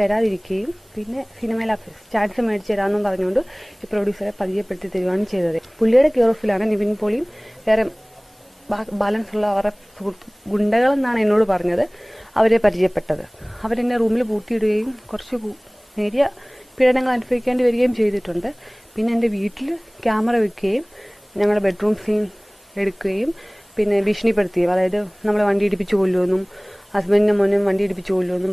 തരാതിരിക്കുകയും പിന്നെ സിനിമയിൽ ചാൻസ് മേടിച്ചു തരാമെന്നും പറഞ്ഞുകൊണ്ട് ഈ പ്രൊഡ്യൂസറെ പരിചയപ്പെടുത്തി തരികയാണ് ചെയ്തത്. പുള്ളിയുടെ കെയർ ഓഫിലാണ് നിവിൻ പോളിയും വേറെ ബാലൻസ് ഉള്ള അവരുടെ ഗുണ്ടകളെന്നാണ് എന്നോട് പറഞ്ഞത്. അവരെ പരിചയപ്പെട്ടത്. അവരെന്നെ റൂമിൽ പൂട്ടിയിടുകയും കുറച്ച് നേരിയ പീഡനങ്ങൾ അനുഭവിക്കേണ്ടി വരികയും ചെയ്തിട്ടുണ്ട്. പിന്നെ എന്റെ വീട്ടിൽ ക്യാമറ വെക്കുകയും ഞങ്ങളുടെ ബെഡ്റൂം സീൻ എടുക്കുകയും പിന്നെ ഭീഷണിപ്പെടുത്തുകയും അതായത് നമ്മളെ വണ്ടി ഇടിപ്പിച്ച് കൊല്ലുമെന്നും ഹസ്ബൻഡിന്റെ മോനെ വണ്ടി ഇടിപ്പിച്ച് കൊല്ലുമെന്നും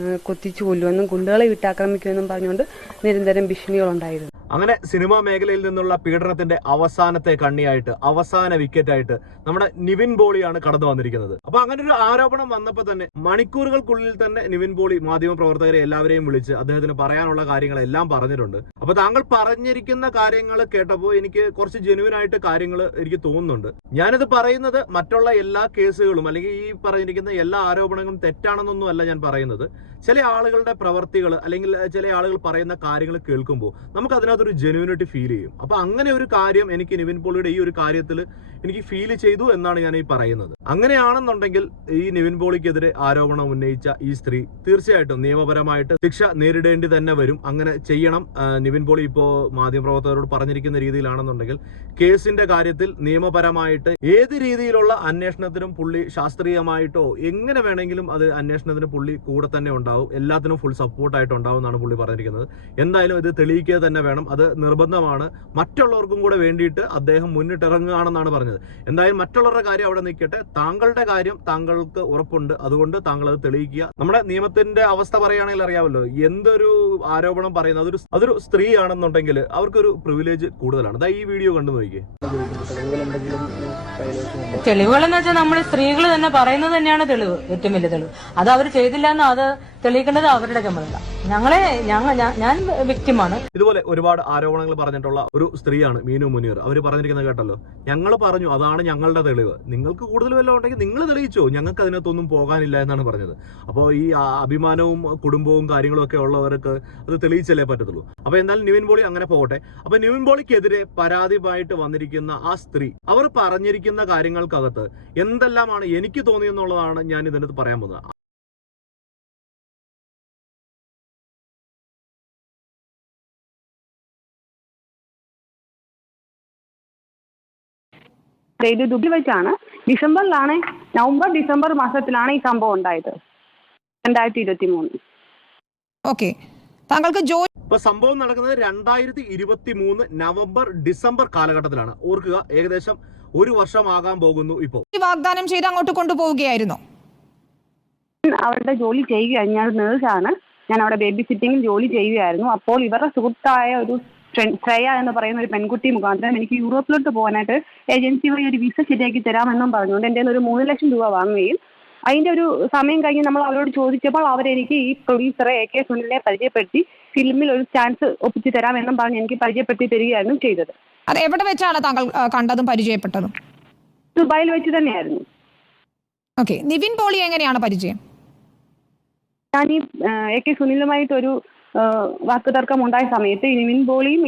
ഏഹ്, കൊത്തിച്ച് കൊല്ലുമെന്നും ഗുണ്ടകളെ വിട്ടാക്രമിക്കുമെന്നും പറഞ്ഞുകൊണ്ട് നിരന്തരം ഭീഷണികളുണ്ടായിരുന്നു. അങ്ങനെ സിനിമാ മേഖലയിൽ നിന്നുള്ള പീഡനത്തിന്റെ അവസാനത്തെ കണ്ണിയായിട്ട് അവസാന വിക്കറ്റായിട്ട് നമ്മുടെ നിവിൻ പോളിയാണ് കടന്നു വന്നിരിക്കുന്നത്. അപ്പൊ അങ്ങനെ ഒരു ആരോപണം വന്നപ്പോൾ തന്നെ മണിക്കൂറുകൾക്കുള്ളിൽ തന്നെ നിവിൻ ബോളി മാധ്യമ പ്രവർത്തകരെ എല്ലാവരെയും വിളിച്ച് അദ്ദേഹത്തിന് പറയാനുള്ള കാര്യങ്ങളെല്ലാം പറഞ്ഞിട്ടുണ്ട്. അപ്പൊ താങ്കൾ പറഞ്ഞിരിക്കുന്ന കാര്യങ്ങൾ കേട്ടപ്പോൾ എനിക്ക് കുറച്ച് ജെനുവിൻ ആയിട്ട് കാര്യങ്ങൾ എനിക്ക് തോന്നുന്നുണ്ട്. ഞാനിത് പറയുന്നത് മറ്റുള്ള എല്ലാ കേസുകളും അല്ലെങ്കിൽ ഈ പറഞ്ഞിരിക്കുന്ന എല്ലാ ആരോപണങ്ങളും തെറ്റാണെന്നൊന്നും അല്ല ഞാൻ പറയുന്നത്. ചില ആളുകളുടെ പ്രവർത്തികൾ അല്ലെങ്കിൽ ചില ആളുകൾ പറയുന്ന കാര്യങ്ങൾ കേൾക്കുമ്പോൾ നമുക്ക് അതിനകത്തൊരു ജെനുവിനിറ്റി ഫീൽ ചെയ്യും. അപ്പൊ അങ്ങനെ ഒരു കാര്യം എനിക്ക് നിവിൻ പോളിയുടെ ഈ ഒരു കാര്യത്തിൽ എനിക്ക് ഫീൽ ചെയ്തു എന്നാണ് ഞാൻ ഈ പറയുന്നത്. അങ്ങനെയാണെന്നുണ്ടെങ്കിൽ ഈ നിവിൻ പോളിക്കെതിരെ ആരോപണം ഉന്നയിച്ച ഈ സ്ത്രീ തീർച്ചയായിട്ടും നിയമപരമായിട്ട് ശിക്ഷ നേരിടേണ്ടി തന്നെ വരും. അങ്ങനെ ചെയ്യണം. നിവിൻ പോളി ഇപ്പോ മാധ്യമപ്രവർത്തകരോട് പറഞ്ഞിരിക്കുന്ന രീതിയിലാണെന്നുണ്ടെങ്കിൽ കേസിന്റെ കാര്യത്തിൽ നിയമപരമായിട്ട് ഏത് രീതിയിലുള്ള അന്വേഷണത്തിനും പുള്ളി ശാസ്ത്രീയമായിട്ടോ എങ്ങനെ വേണമെങ്കിലും അത് അന്വേഷണത്തിന് പുള്ളി കൂടെ തന്നെ ഉണ്ടാവും. എല്ലാത്തിനും ഫുൾ സപ്പോർട്ടായിട്ട് ഉണ്ടാവും എന്നാണ് പുള്ളി പറഞ്ഞിരിക്കുന്നത്. എന്തായാലും ഇത് തെളിയിക്കുക തന്നെ വേണം. അത് നിർബന്ധമാണ്. മറ്റുള്ളവർക്കും കൂടെ വേണ്ടിയിട്ട് അദ്ദേഹം മുന്നിട്ടിറങ്ങുകയാണെന്നാണ് പറഞ്ഞത്. എന്തായാലും മറ്റുള്ളവരുടെ കാര്യം അവിടെ നിൽക്കട്ടെ. താങ്കളുടെ കാര്യം താങ്കൾക്ക് ഉറപ്പുണ്ട്. അതുകൊണ്ട് താങ്കൾ അത് തെളിയിക്കുക. നമ്മുടെ നിയമത്തിന്റെ അവസ്ഥ പറയുകയാണെങ്കിൽ അറിയാമല്ലോ. എന്തൊരു ആരോപണം പറയുന്നത്? അതൊരു അതൊരു സ്ത്രീ ആണെന്നുണ്ടെങ്കിൽ അവർക്കൊരു പ്രിവിലേജ് കൂടുതലാണ്. ദാ ഈ വീഡിയോ കണ്ടു നോക്കിയേ തെളിവുകളെന്ന് വെച്ചാൽ നമ്മൾ സ്ത്രീകൾ തന്നെ പറയുന്നത് തന്നെയാണ് തെളിവ്. ഏറ്റവും വലിയ തെളിവ്. അത് അവർ ചെയ്തില്ല എന്ന് അത് തെളിയിക്കേണ്ടത് അവരുടെ ചുമതല. ഞങ്ങളെ ഞങ്ങൾ ഞാൻ വ്യക്തിമാണ്. ഇതുപോലെ ഒരുപാട് ആരോപണങ്ങൾ പറഞ്ഞിട്ടുള്ള ഒരു സ്ത്രീയാണ് മീനു മുനീർ. അവർ പറഞ്ഞിരിക്കുന്നത് കേട്ടല്ലോ. ഞങ്ങൾ പറഞ്ഞു അതാണ് ഞങ്ങളുടെ തെളിവ്. നിങ്ങൾക്ക് കൂടുതൽ വല്ലതും ഉണ്ടെങ്കിൽ നിങ്ങൾ തെളിയിച്ചോ. ഞങ്ങൾക്ക് അതിനകത്തൊന്നും പോകാനില്ല എന്നാണ് പറഞ്ഞത്. അപ്പോൾ ഈ അഭിമാനവും കുടുംബവും കാര്യങ്ങളും ഒക്കെ ഉള്ളവർക്ക് അത് തെളിയിച്ചല്ലേ പറ്റത്തുള്ളൂ. അപ്പോൾ എന്തായാലും നിവിൻ പോളി അങ്ങനെ പോകട്ടെ. അപ്പോൾ നിവിൻ പോളിക്കെതിരെ പരാതിയുമായിട്ട് വന്നിരിക്കുന്ന ആ സ്ത്രീ അവർ പറഞ്ഞിരിക്കുന്ന കാര്യങ്ങൾക്കകത്ത് എന്തെല്ലാമാണ് എനിക്ക് തോന്നിയെന്നുള്ളതാണ് ഞാൻ ഇതിനകത്ത് പറയാൻ പോകുന്നത്. ഇത് ദുബിൽ വെച്ചാണ്. ഡിസംബറിലാണ് നവംബർ ഡിസംബർ മാസത്തിലാണ് ഈ സംഭവം ഉണ്ടായത്. രണ്ടായിരത്തി ഇരുപത്തി മൂന്ന് ഓക്കെ. താങ്കൾക്ക് ജോലി ഇപ്പൊ സംഭവം നടക്കുന്നത് രണ്ടായിരത്തി ഇരുപത്തി മൂന്ന് നവംബർ ഡിസംബർ കാലഘട്ടത്തിലാണ്. ഓർക്കുക ഏകദേശം ഒരു വർഷമാകാൻ പോകുന്നു ഇപ്പോ. വാഗ്ദാനം ചെയ്ത് അങ്ങോട്ട് കൊണ്ടുപോവുകയായിരുന്നു. അവരുടെ ജോലി ചെയ്യുക ഞാൻ നേഴ്സാണ് ഞാൻ അവിടെ ബേബി സിറ്റിംഗിൽ ജോലി ചെയ്യുകയായിരുന്നു. അപ്പോൾ ഇവരുടെ സുഹൃത്തായ ഒരു ശ്രേയ എന്ന് പറയുന്ന ഒരു പെൺകുട്ടി മുഖാന്തരം എനിക്ക് യൂറോപ്പിലോട്ട് പോകാനായിട്ട് ഏജൻസി വഴി ഒരു വിസ ശരിയാക്കി തരാമെന്നും പറഞ്ഞുകൊണ്ട് എന്റെ ഒരു മൂന്ന് ലക്ഷം രൂപ വാങ്ങുകയും അതിന്റെ ഒരു സമയം കഴിഞ്ഞ് നമ്മൾ അവരോട് ചോദിച്ചപ്പോൾ അവരെനിക്ക് ഈ പ്രൊഡ്യൂസറെ എ കെ സുനിലിനെ പരിചയപ്പെടുത്തി ഫിലിമിൽ ഒരു ചാൻസ് ഒപ്പിച്ചു തരാമെന്നും പറഞ്ഞ് എനിക്ക് പരിചയപ്പെടുത്തി തരികയായിരുന്നു ചെയ്തത്. അത് എവിടെ വെച്ചാണ് താങ്കൾ കണ്ടതും പരിചയപ്പെട്ടതും? ദുബായിൽ വെച്ച് തന്നെയായിരുന്നു. ഓക്കെ. നിവിൻ പോളി എങ്ങനെയാണ് പരിചയം? ഞാൻ ഈ എ കെ സുനിലുമായിട്ട് ഒരു വാക്കുതർക്കം ഉണ്ടായ സമയത്ത് ഈ നിവിൻ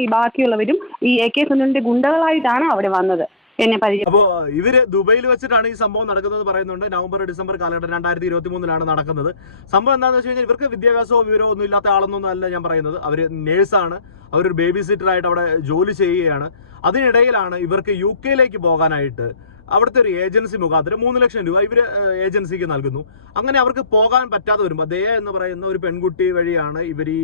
ഈ ബാക്കിയുള്ളവരും ഈ എ കെ സുനിലിന്റെ ഗുണ്ടകളായിട്ടാണ് അവിടെ വന്നത്. എന്നെ പരിചയം അപ്പോ ഇവർ ദുബൈയിൽ വെച്ചിട്ടാണ് ഈ സംഭവം നടക്കുന്നത് പറയുന്നുണ്ട്. നവംബർ ഡിസംബർ കാലഘട്ടം രണ്ടായിരത്തി ഇരുപത്തി മൂന്നിലാണ് നടക്കുന്നത്. സംഭവം എന്താണെന്ന് വെച്ച് കഴിഞ്ഞാൽ ഇവർക്ക് വിദ്യാഭ്യാസമോ വിവരമോ ഒന്നും ഇല്ലാത്ത ആളൊന്നും അല്ല ഞാൻ പറയുന്നത്. അവർ നേഴ്സാണ്. അവരൊരു ബേബി സിറ്റർ ആയിട്ട് അവിടെ ജോലി ചെയ്യുകയാണ്. അതിനിടയിലാണ് ഇവർക്ക് യു കെയിലേക്ക് പോകാനായിട്ട് അവിടുത്തെ ഒരു ഏജൻസി മുഖാന്തരം മൂന്ന് ലക്ഷം രൂപ ഇവർ ഏജൻസിക്ക് നൽകുന്നു. അങ്ങനെ അവർക്ക് പോകാൻ പറ്റാതെ വരുമ്പോൾ ദയ എന്ന് പറയുന്ന ഒരു പെൺകുട്ടി വഴിയാണ് ഇവർ ഈ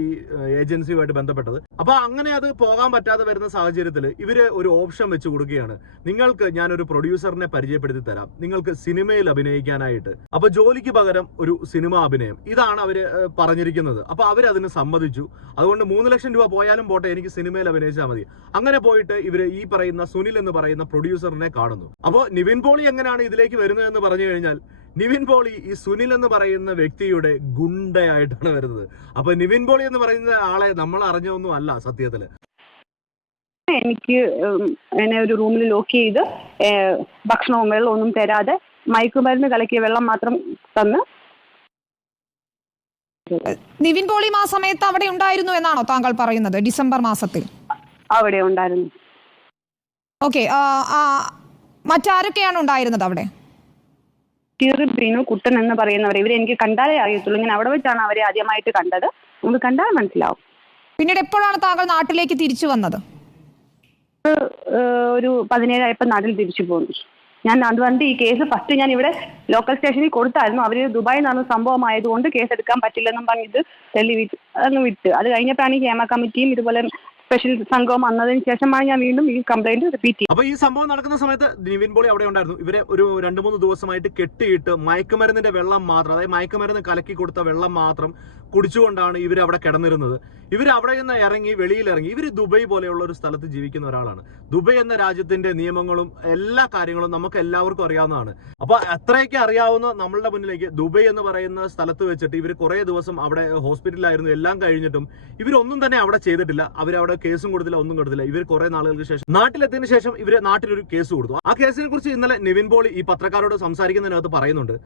ഏജൻസിയുമായിട്ട് ബന്ധപ്പെട്ടത്. അപ്പോൾ അങ്ങനെ അത് പോകാൻ പറ്റാതെ വരുന്ന സാഹചര്യത്തിൽ ഇവർ ഒരു ഓപ്ഷൻ വെച്ച് കൊടുക്കുകയാണ്. നിങ്ങൾക്ക് ഞാനൊരു പ്രൊഡ്യൂസറിനെ പരിചയപ്പെടുത്തി തരാം. നിങ്ങൾക്ക് സിനിമയിൽ അഭിനയിക്കാനായിട്ട്. അപ്പോൾ ജോലിക്ക് പകരം ഒരു സിനിമ അഭിനയം. ഇതാണ് അവർ പറഞ്ഞിരിക്കുന്നത്. അപ്പൊ അവരതിന് സമ്മതിച്ചു. അതുകൊണ്ട് മൂന്ന് ലക്ഷം രൂപ പോയാലും പോട്ടെ എനിക്ക് സിനിമയിൽ അഭിനയിച്ചാൽ മതി. അങ്ങനെ പോയിട്ട് ഇവർ ഈ പറയുന്ന സുനിൽ എന്ന് പറയുന്ന പ്രൊഡ്യൂസറിനെ കാണുന്നു. അപ്പോൾ നിവിൻ പോളി എങ്ങനെയാണ് ഇതിലേക്ക് വരുന്നത് എന്ന് പറഞ്ഞു കഴിഞ്ഞാൽ നിവിൻ പോളി ഈ സുനിൽ എന്ന് പറയുന്ന വ്യക്തിയുടെ ഗുണ്ടയായിട്ടാണ് വരുന്നത്. അപ്പൊ നിവിൻ പോളി എന്ന് പറയുന്ന ആളെ നമ്മൾ അറിഞ്ഞൊന്നും അല്ല സത്യത്തിൽ. എനിക്ക് എന്നെ ഒരു റൂമിൽ ലോക്ക് ചെയ്ത് ഭക്ഷണവും വെള്ളവും ഒന്നും തരാതെ മയക്കുമരുന്ന് കലക്കിയ വെള്ളം മാത്രം തന്ന് നിവിൻ പോളി ആ സമയത്ത് അവിടെ ഉണ്ടായിരുന്നു എന്നാണോ താങ്കൾ പറയുന്നത്? ഡിസംബർ മാസത്തിൽ. അവിടെ ഉണ്ടായിരുന്നു. ഓക്കെ മറ്റാരൊക്കെയാണ് ഉണ്ടായിരുന്നത് അവിടെ? ടീർ ബീനു കുട്ടൻ എന്ന് പറയുന്നവർ ഇവരെ എനിക്ക് കണ്ടാലേ അറിയത്തുള്ളൂ. ഞാൻ അവിടെ വെച്ചാണ് അവരെ ആദ്യമായിട്ട് കണ്ടത്. നമുക്ക് കണ്ടാൽ മനസ്സിലാവും. പിന്നീട് എപ്പോഴാണ് താങ്കൾ നാട്ടിലേക്ക് തിരിച്ചു വന്നത്? ഒരു പതിനേഴായപ്പോൾ നാട്ടിൽ തിരിച്ചു പോന്നു. ഞാൻ അതുകൊണ്ട് ഈ കേസ് ഫസ്റ്റ് ഞാൻ ഇവിടെ ലോക്കൽ സ്റ്റേഷനിൽ കൊടുത്തായിരുന്നു. അവർ ദുബായിൽ നടന്ന സംഭവമായതുകൊണ്ട് കേസ് എടുക്കാൻ പറ്റില്ലെന്നും പറഞ്ഞിട്ട് ഡൽഹി വിട്ട് അങ്ങ് വിട്ട്. അത് കഴിഞ്ഞപ്പോഴാണ് ഈ ഹേമ കമ്മിറ്റിയും ഇതുപോലെ സ്പെഷ്യൽ സംഘം വന്നതിന് ശേഷമാണ് ഞാൻ വീണ്ടും ഈ കംപ്ലൈന്റ് റിപ്പീറ്റ് ചെയ്തത്. അപ്പൊ ഈ സംഭവം നടക്കുന്ന സമയത്ത് നിവിൻ പോളി അവിടെ ഉണ്ടായിരുന്നു. ഇവരെ ഒരു രണ്ട് മൂന്ന് ദിവസമായിട്ട് കെട്ടിയിട്ട് മയക്കുമരുന്നിന്റെ വെള്ളം മാത്രം അതായത് മയക്കുമരുന്ന് കലക്കി കൊടുത്ത വെള്ളം മാത്രം കുടിച്ചുകൊണ്ടാണ് ഇവർ അവിടെ കിടന്നിരുന്നത്. ഇവർ അവിടെ നിന്ന് ഇറങ്ങി വെളിയിൽ ഇറങ്ങി ഇവർ ദുബൈ പോലെയുള്ള ഒരു സ്ഥലത്ത് ജീവിക്കുന്ന ഒരാളാണ്. ദുബൈ എന്ന രാജ്യത്തിന്റെ നിയമങ്ങളും എല്ലാ കാര്യങ്ങളും നമുക്ക് എല്ലാവർക്കും അറിയാവുന്നതാണ്. അപ്പൊ അത്രയൊക്കെ അറിയാവുന്ന നമ്മളുടെ മുന്നിലേക്ക് ദുബൈ എന്ന് പറയുന്ന സ്ഥലത്ത് വെച്ചിട്ട് ഇവർ കുറെ ദിവസം അവിടെ ഹോസ്പിറ്റലിലായിരുന്നു എല്ലാം കഴിഞ്ഞിട്ടും ഇവരൊന്നും തന്നെ അവിടെ ചെയ്തിട്ടില്ല. അവരവിടെ കേസും കൊടുത്തില്ല ഒന്നും കൊടുത്തില്ല. ഇവർ കുറെ നാളുകൾക്ക് ശേഷം നാട്ടിലെത്തിയതിനു ശേഷം ഇവർ നാട്ടിലൊരു കേസ് കൊടുത്തു. ആ കേസിനെ കുറിച്ച് ഇന്നലെ നിവിൻ പോളി ഈ പത്രക്കാരോട് സംസാരിക്കുന്നതിനകത്ത് പറയുന്നുണ്ട്.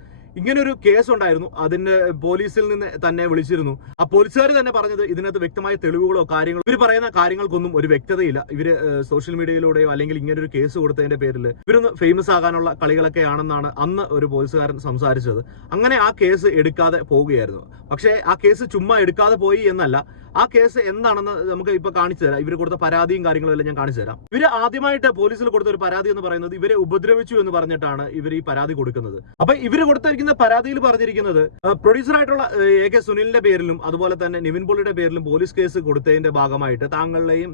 ഇങ്ങനൊരു കേസ് ഉണ്ടായിരുന്നു അതിന്റെ പോലീസിൽ നിന്ന് തന്നെ വിളിച്ചിരുന്നു. ആ പോലീസുകാർ തന്നെ പറഞ്ഞത് ഇതിനകത്ത് വ്യക്തമായ തെളിവുകളോ കാര്യങ്ങളോ ഇവർ പറയുന്ന കാര്യങ്ങൾക്കൊന്നും ഒരു വ്യക്തതയില്ല. ഇവർ സോഷ്യൽ മീഡിയയിലൂടെയോ അല്ലെങ്കിൽ ഇങ്ങനെ ഒരു കേസ് കൊടുത്തതിന്റെ പേരിൽ ഇവരൊന്ന് ഫേമസ് ആകാനുള്ള കളികളൊക്കെയാണെന്നാണ് അന്ന് ഒരു പോലീസുകാരൻ സംസാരിച്ചത്. അങ്ങനെ ആ കേസ് എടുക്കാതെ പോവുകയായിരുന്നു. പക്ഷേ ആ കേസ് ചുമ്മാ എടുക്കാതെ പോയി എന്നല്ല. ആ കേസ് എന്താണെന്ന് നമുക്ക് ഇപ്പൊ കാണിച്ചു തരാം. ഇവർ കൊടുത്ത പരാതിയും കാര്യങ്ങളും എല്ലാം ഞാൻ കാണിച്ചു തരാം. ഇവർ ആദ്യമായിട്ട് പോലീസിൽ കൊടുത്ത ഒരു പരാതി എന്ന് പറയുന്നത് ഇവരെ ഉപദ്രവിച്ചു എന്ന് പറഞ്ഞിട്ടാണ് ഇവർ ഈ പരാതി കൊടുക്കുന്നത്. അപ്പൊ ഇവർ കൊടുത്തിരിക്കുന്ന പരാതിയിൽ പറഞ്ഞിരിക്കുന്നത് ഏഹ്, എ കെ സുനിലിന്റെ പേരിലും അതുപോലെ തന്നെ നിവിൻ പോളിയുടെ പേരിലും പോലീസ് കേസ് കൊടുത്തതിന്റെ ഭാഗമായിട്ട് താങ്കളുടെയും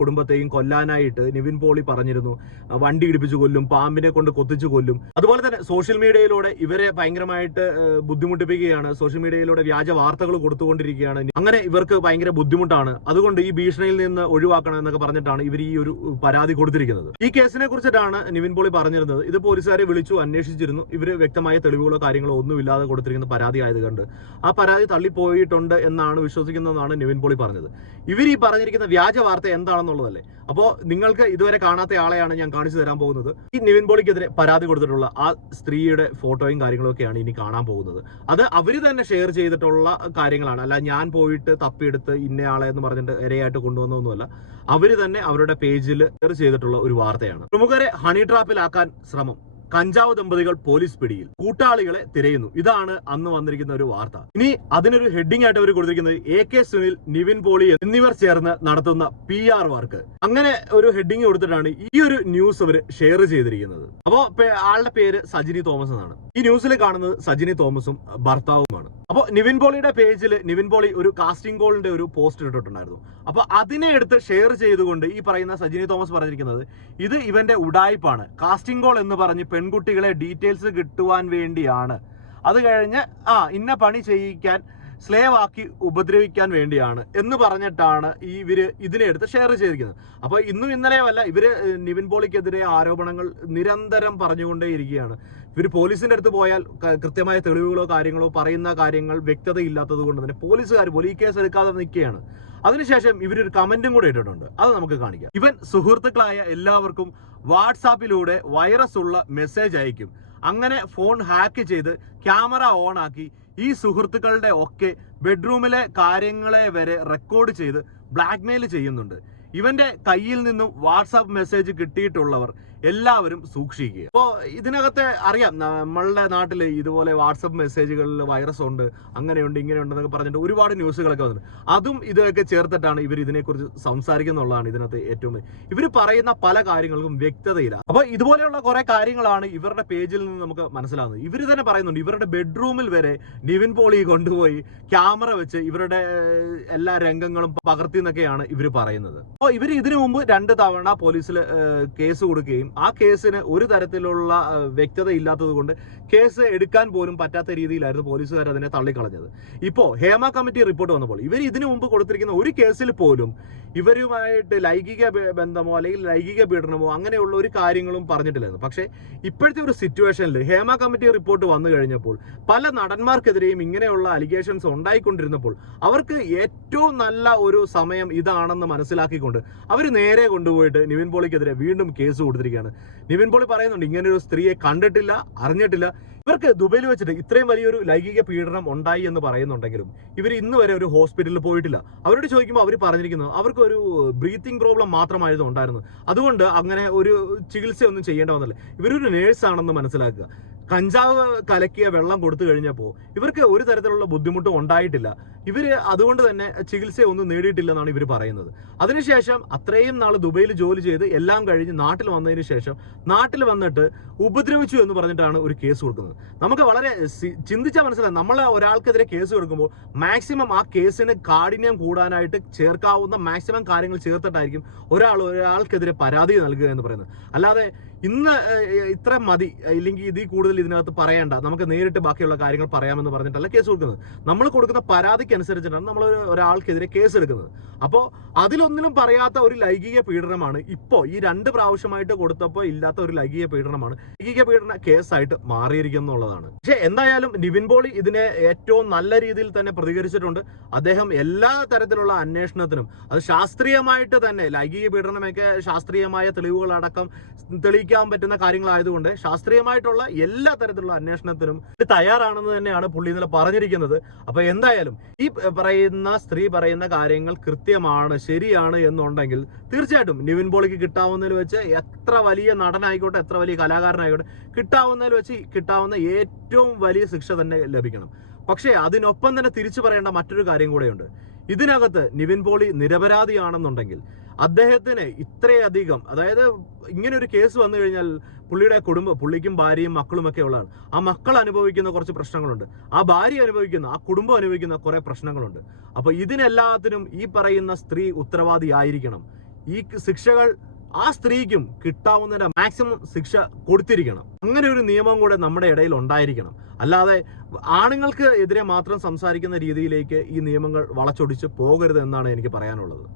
കുടുംബത്തെയും കൊല്ലാനായിട്ട് നിവിൻ പോളി പറഞ്ഞിരുന്നു. വണ്ടി ഇടിപ്പിച്ചു കൊല്ലും പാമ്പിനെ കൊണ്ട് കൊത്തിച്ചു കൊല്ലും. അതുപോലെ തന്നെ സോഷ്യൽ മീഡിയയിലൂടെ ഇവരെ ഭയങ്കരമായിട്ട് ബുദ്ധിമുട്ടിപ്പിക്കുകയാണ്. സോഷ്യൽ മീഡിയയിലൂടെ വ്യാജ വാർത്തകൾ കൊടുത്തുകൊണ്ടിരിക്കുകയാണ്. അങ്ങനെ ഇവർക്ക് ഭയങ്കര ബുദ്ധിമുട്ടാണ്. അതുകൊണ്ട് ഈ ഭീഷണിയിൽ നിന്ന് ഒഴിവാക്കണം എന്നൊക്കെ പറഞ്ഞിട്ടാണ് ഇവർ ഈ ഒരു പരാതി കൊടുത്തിരിക്കുന്നത്. ഈ കേസിനെ കുറിച്ചിട്ടാണ് നിവിൻ പോളി പറഞ്ഞിരുന്നത്. ഇത് പോലീസുകാരെ വിളിച്ചു അന്വേഷിച്ചിരുന്നു. ഇവർ വ്യക്തമായ തെളിവുകളോ കാര്യങ്ങളോ ഒന്നുമില്ലാതെ കൊടുത്തിരിക്കുന്ന പരാതി ആയതുകൊണ്ട് ആ പരാതി തള്ളിപ്പോയിട്ടുണ്ട് എന്നാണ് വിശ്വസിക്കുന്നതെന്നാണ് നിവിൻ പോളി പറഞ്ഞത്. ഇവർ ഈ പറഞ്ഞിരിക്കുന്ന വ്യാജ വാർത്ത എന്താണെന്നുള്ളതല്ലേ? അപ്പോൾ നിങ്ങൾക്ക് ഇതുവരെ കാണാത്ത ആളെയാണ് ഞാൻ കാണിച്ചു തരാൻ പോകുന്നത്. ഈ നിവിൻ പോളിക്കെതിരെ പരാതി കൊടുത്തിട്ടുള്ള ആ സ്ത്രീയുടെ ഫോട്ടോയും കാര്യങ്ങളൊക്കെയാണ് ഇനി കാണാൻ പോകുന്നത്. അത് അവർ തന്നെ ഷെയർ ചെയ്തിട്ടുള്ള കാര്യങ്ങളാണ്. അല്ല ഞാൻ പോയിട്ട് തപ്പിയെടുത്ത് ഇന്നയാളെ എന്ന് പറഞ്ഞിട്ട് ഇരയായിട്ട് കൊണ്ടുവന്നൊന്നുമല്ല അവർ തന്നെ അവരുടെ പേജിൽ ഷെയർ ചെയ്തിട്ടുള്ള ഒരു വാർത്തയാണ്. പ്രമുഖരെ ഹണി ട്രാപ്പിലാക്കാൻ ശ്രമം. കഞ്ചാവ് ദമ്പതികൾ പോലീസ് പിടിയിൽ. കൂട്ടാളികളെ തിരയുന്നു. ഇതാണ് അന്ന് വന്നിരിക്കുന്ന ഒരു വാർത്ത. ഇനി അതിനൊരു ഹെഡിംഗ് ആയിട്ട് അവർ കൊടുത്തിരിക്കുന്നത് എ കെ സുനിൽ നിവിൻ പോളി എന്നിവർ ചേർന്ന് നടത്തുന്ന പി ആർ വർക്ക്. അങ്ങനെ ഒരു ഹെഡിങ് കൊടുത്തിട്ടാണ് ഈ ഒരു ന്യൂസ് അവർ ഷെയർ ചെയ്തിരിക്കുന്നത്. അപ്പോ ആളുടെ പേര് സജിനി തോമസ് എന്നാണ്. ഈ ന്യൂസിൽ കാണുന്നത് സജിനി തോമസും ഭർത്താവുമാണ്. അപ്പോൾ നിവിൻ പോളിയുടെ പേജിൽ നിവിൻ പോളി ഒരു കാസ്റ്റിംഗ് കോളിന്റെ ഒരു പോസ്റ്റ് ഇട്ടിട്ടുണ്ടായിരുന്നു. അപ്പൊ അതിനെ എടുത്ത് ഷെയർ ചെയ്തുകൊണ്ട് ഈ പറയുന്ന സജിനി തോമസ് പറഞ്ഞിരിക്കുന്നത് ഇത് ഇവന്റെ ഉടായ്പാണ് കാസ്റ്റിംഗ് കോൾ എന്ന് പറഞ്ഞ് പെൺകുട്ടികളെ ഡീറ്റെയിൽസ് കിട്ടുവാൻ വേണ്ടിയാണ്. അത് കഴിഞ്ഞ് ആ ഇന്ന പണി ചെയ്യിക്കാൻ സ്ലേവ് ആക്കി ഉപദ്രവിക്കാൻ വേണ്ടിയാണ് എന്ന് പറഞ്ഞിട്ടാണ് ഈ ഇവർ ഇതിനെ എടുത്ത് ഷെയർ ചെയ്തിരിക്കുന്നത്. അപ്പോൾ ഇന്നും ഇന്നലെയുമല്ല ഇവർ നിവിൻ പോളിക്കെതിരെ ആരോപണങ്ങൾ നിരന്തരം പറഞ്ഞുകൊണ്ടേയിരിക്കുകയാണ്. ഇവർ പോലീസിന്റെ അടുത്ത് പോയാൽ കൃത്യമായ തെളിവുകളോ കാര്യങ്ങളോ പറയുന്ന കാര്യങ്ങൾ വ്യക്തത ഇല്ലാത്തത് കൊണ്ട് തന്നെ പോലീസുകാർ പോലും ഈ കേസ് എടുക്കാതെ നിൽക്കുകയാണ്. അതിനുശേഷം ഇവരൊരു കമന്റും കൂടെ ഇട്ടിട്ടുണ്ട്. അത് നമുക്ക് കാണിക്കാം. ഇവൻ സുഹൃത്തുക്കളായ എല്ലാവർക്കും വാട്സാപ്പിലൂടെ വൈറസ് ഉള്ള മെസ്സേജ് അയക്കും. അങ്ങനെ ഫോൺ ഹാക്ക് ചെയ്ത് ക്യാമറ ഓൺ ആക്കി ഈ സുഹൃത്തുക്കളുടെ ഒക്കെ ബെഡ്റൂമിലെ കാര്യങ്ങളെ വരെ റെക്കോർഡ് ചെയ്ത് ബ്ലാക്ക്മെയിൽ ചെയ്യുന്നുണ്ട്. ഇവന്റെ കയ്യിൽ നിന്നും വാട്സാപ്പ് മെസ്സേജ് കിട്ടിയിട്ടുള്ളവർ എല്ലാവരും സൂക്ഷിക്കുക. അപ്പോൾ ഇതിനകത്തെ അറിയാം നമ്മളുടെ നാട്ടിൽ ഇതുപോലെ വാട്സപ്പ് മെസ്സേജുകളിൽ വൈറസ് ഉണ്ട് അങ്ങനെയുണ്ട് ഇങ്ങനെയുണ്ട് എന്നൊക്കെ പറഞ്ഞിട്ട് ഒരുപാട് ന്യൂസുകളൊക്കെ വന്നിട്ടുണ്ട്. അതും ഇതൊക്കെ ചേർത്തിട്ടാണ് ഇവർ ഇതിനെക്കുറിച്ച് സംസാരിക്കുന്നുള്ളതാണ് ഇതിനകത്ത് ഏറ്റവും ഇവർ പറയുന്ന പല കാര്യങ്ങൾക്കും വ്യക്തതയില്ല. അപ്പോൾ ഇതുപോലെയുള്ള കുറേ കാര്യങ്ങളാണ് ഇവരുടെ പേജിൽ നിന്ന് നമുക്ക് മനസ്സിലാകുന്നത് ഇവർ തന്നെ പറയുന്നുണ്ട് ഇവരുടെ ബെഡ്റൂമിൽ വരെ നിവിൻ പോളി കൊണ്ടുപോയി ക്യാമറ വെച്ച് ഇവരുടെ എല്ലാ രംഗങ്ങളും പകർത്തി എന്നൊക്കെയാണ് ഇവർ പറയുന്നത്. അപ്പോൾ ഇവർ ഇതിനു മുമ്പ് രണ്ട് തവണ പോലീസിൽ കേസ് കൊടുക്കുകയും ആ കേസിന് ഒരു തരത്തിലുള്ള വ്യക്തത ഇല്ലാത്തത് കൊണ്ട് കേസ് എടുക്കാൻ പോലും പറ്റാത്ത രീതിയിലായിരുന്നു പോലീസുകാർ അതിനെ തള്ളിക്കളഞ്ഞത്. ഇപ്പോൾ ഹേമ കമ്മിറ്റി റിപ്പോർട്ട് വന്നപ്പോൾ ഇവർ ഇതിനു മുമ്പ് കൊടുത്തിരിക്കുന്ന ഒരു കേസിൽ പോലും ഇവരുമായിട്ട് ലൈംഗിക ബന്ധമോ അല്ലെങ്കിൽ ലൈംഗിക പീഡനമോ അങ്ങനെയുള്ള ഒരു കാര്യങ്ങളും പറഞ്ഞിട്ടില്ലായിരുന്നു. പക്ഷേ ഇപ്പോഴത്തെ ഒരു സിറ്റുവേഷനിൽ ഹേമ കമ്മിറ്റി റിപ്പോർട്ട് വന്നു കഴിഞ്ഞപ്പോൾ പല നടന്മാർക്കെതിരെയും ഇങ്ങനെയുള്ള അലിഗേഷൻസ് ഉണ്ടായിക്കൊണ്ടിരുന്നപ്പോൾ അവർക്ക് ഏറ്റവും നല്ല ഒരു സമയം ഇതാണെന്ന് മനസ്സിലാക്കിക്കൊണ്ട് അവർ നേരെ കൊണ്ടുപോയിട്ട് നിവിൻ പോളിക്കെതിരെ വീണ്ടും കേസ് കൊടുത്തിരിക്കുകയാണ് നിവിൻ പോളി പറയുന്നുണ്ട് ഇങ്ങനെ ഒരു സ്ത്രീയെ കണ്ടിട്ടില്ല അറിഞ്ഞിട്ടില്ല. ഇവർക്ക് ദുബൈയിൽ വെച്ചിട്ട് ഇത്രയും വലിയൊരു ലൈംഗിക പീഡനം ഉണ്ടായി എന്ന് പറയുന്നുണ്ടെങ്കിലും ഇവർ ഇന്ന് വരെ ഒരു ഹോസ്പിറ്റലിൽ പോയിട്ടില്ല. അവരോട് ചോദിക്കുമ്പോൾ അവർ പറഞ്ഞിരിക്കുന്നത് അവർക്ക് ഒരു ബ്രീത്തിങ് പ്രോബ്ലം മാത്രമായിരുന്നു ഉണ്ടായിരുന്നു. അതുകൊണ്ട് അങ്ങനെ ഒരു ചികിത്സയൊന്നും ചെയ്യേണ്ട വന്നില്ല. ഇവരൊരു നേഴ്സാണെന്ന് മനസ്സിലാക്കുക. കഞ്ചാവ് കലക്കിയ വെള്ളം കൊടുത്തു കഴിഞ്ഞപ്പോൾ ഇവർക്ക് ഒരു തരത്തിലുള്ള ബുദ്ധിമുട്ടും ഉണ്ടായിട്ടില്ല. ഇവർ അതുകൊണ്ട് തന്നെ ചികിത്സയൊന്നും നേടിയിട്ടില്ലെന്നാണ് ഇവർ പറയുന്നത്. അതിനുശേഷം അത്രയും നാൾ ദുബൈയിൽ ജോലി ചെയ്ത് എല്ലാം കഴിഞ്ഞ് നാട്ടിൽ വന്നതിന് ശേഷം നാട്ടിൽ വന്നിട്ട് ഉപദ്രവിച്ചു എന്ന് പറഞ്ഞിട്ടാണ് ഒരു കേസ് കൊടുക്കുന്നത്. നമുക്ക് വളരെ ചിന്തിച്ചാൽ മനസ്സിലായി. നമ്മൾ ഒരാൾക്കെതിരെ കേസ് കൊടുക്കുമ്പോൾ മാക്സിമം ആ കേസിന് കാഠിന്യം കൂടാനായിട്ട് ചേർക്കാവുന്ന മാക്സിമം കാര്യങ്ങൾ ചേർത്തിട്ടായിരിക്കും ഒരാൾ ഒരാൾക്കെതിരെ പരാതി നൽകുക എന്ന് പറയുന്നത്. അല്ലാതെ ഇന്ന് ഇത്ര മതി ഇല്ലെങ്കിൽ ഇതിൽ കൂടുതൽ ഇതിനകത്ത് പറയേണ്ട നമുക്ക് നേരിട്ട് ബാക്കിയുള്ള കാര്യങ്ങൾ പറയാമെന്ന് പറഞ്ഞിട്ടല്ല കേസ് കൊടുക്കുന്നത്. നമ്മൾ കൊടുക്കുന്ന പരാതിക്ക് അനുസരിച്ചിട്ടാണ് നമ്മൾ ഒരു- ഒരാൾക്കെതിരെ കേസ് എടുക്കുന്നത്. അപ്പോൾ അതിലൊന്നിലും പറയാത്ത ഒരു ലൈംഗിക പീഡനമാണ് ഇപ്പോൾ ഈ രണ്ട് പ്രാവശ്യമായിട്ട് കൊടുത്തപ്പോൾ ഇല്ലാത്ത ഒരു ലൈംഗിക പീഡനമാണ്. ലൈംഗിക പീഡന കേസായിട്ട് മാറിയിരിക്കുന്നു എന്നുള്ളതാണ്. പക്ഷേ എന്തായാലും നിവിൻ പോളി ഇതിനെ ഏറ്റവും നല്ല രീതിയിൽ തന്നെ പ്രതികരിച്ചിട്ടുണ്ട്. അദ്ദേഹം എല്ലാ തരത്തിലുള്ള അന്വേഷണത്തിനും അത് ശാസ്ത്രീയമായിട്ട് തന്നെ ലൈംഗിക പീഡനമൊക്കെ ശാസ്ത്രീയമായ തെളിവുകളടക്കം തെളിയിക്കാൻ പറ്റുന്ന കാര്യങ്ങളായതുകൊണ്ട് ശാസ്ത്രീയമായിട്ടുള്ള എല്ലാ തരത്തിലുള്ള അന്വേഷണത്തിനും തയ്യാറാണെന്ന് തന്നെയാണ് പുള്ളി ഇന്നലെ പറഞ്ഞിരിക്കുന്നത്. അപ്പൊ എന്തായാലും ഈ പറയുന്ന സ്ത്രീ പറയുന്ന കാര്യങ്ങൾ കൃത്യമാണ് ശരിയാണ് എന്നുണ്ടെങ്കിൽ തീർച്ചയായിട്ടും നിവിൻ പോളിക്ക് കിട്ടാവുന്നതിൽ വെച്ച് എത്ര വലിയ നടനായിക്കോട്ടെ എത്ര വലിയ കലാകാരനായിക്കോട്ടെ കിട്ടാവുന്നതിൽ വെച്ച് കിട്ടാവുന്ന ഏറ്റവും വലിയ ശിക്ഷ തന്നെ ലഭിക്കണം. പക്ഷേ അതിനൊപ്പം തന്നെ തിരിച്ചു പറയേണ്ട മറ്റൊരു കാര്യം കൂടെയുണ്ട്. ഇതിനകത്ത് നിവിൻ പോളി നിരപരാധിയാണെന്നുണ്ടെങ്കിൽ അദ്ദേഹത്തിന് ഇത്രയധികം അതായത് ഇങ്ങനെ ഒരു കേസ് വന്നു കഴിഞ്ഞാൽ പുള്ളിയുടെ കുടുംബം പുള്ളിക്കും ഭാര്യയും മക്കളും ഒക്കെ ഉള്ളതാണ്. ആ മക്കൾ അനുഭവിക്കുന്ന കുറച്ച് പ്രശ്നങ്ങളുണ്ട്. ആ ഭാര്യ അനുഭവിക്കുന്ന ആ കുടുംബം അനുഭവിക്കുന്ന കുറെ പ്രശ്നങ്ങളുണ്ട്. അപ്പൊ ഇതിനെല്ലാത്തിനും ഈ പറയുന്ന സ്ത്രീ ഉത്തരവാദിയായിരിക്കണം ഈ ശിക്ഷകൾ ആ സ്ത്രീക്കും കിട്ടാവുന്നതിന്റെ മാക്സിമം ശിക്ഷ കൊടുത്തിരിക്കണം. അങ്ങനെ ഒരു നിയമം കൂടെ നമ്മുടെ ഇടയിൽ ഉണ്ടായിരിക്കണം. അല്ലാതെ ആണുങ്ങൾക്ക് എതിരെ മാത്രം സംസാരിക്കുന്ന രീതിയിലേക്ക് ഈ നിയമങ്ങൾ വളച്ചൊടിച്ച് പോകരുത് എന്നാണ് എനിക്ക് പറയാനുള്ളത്.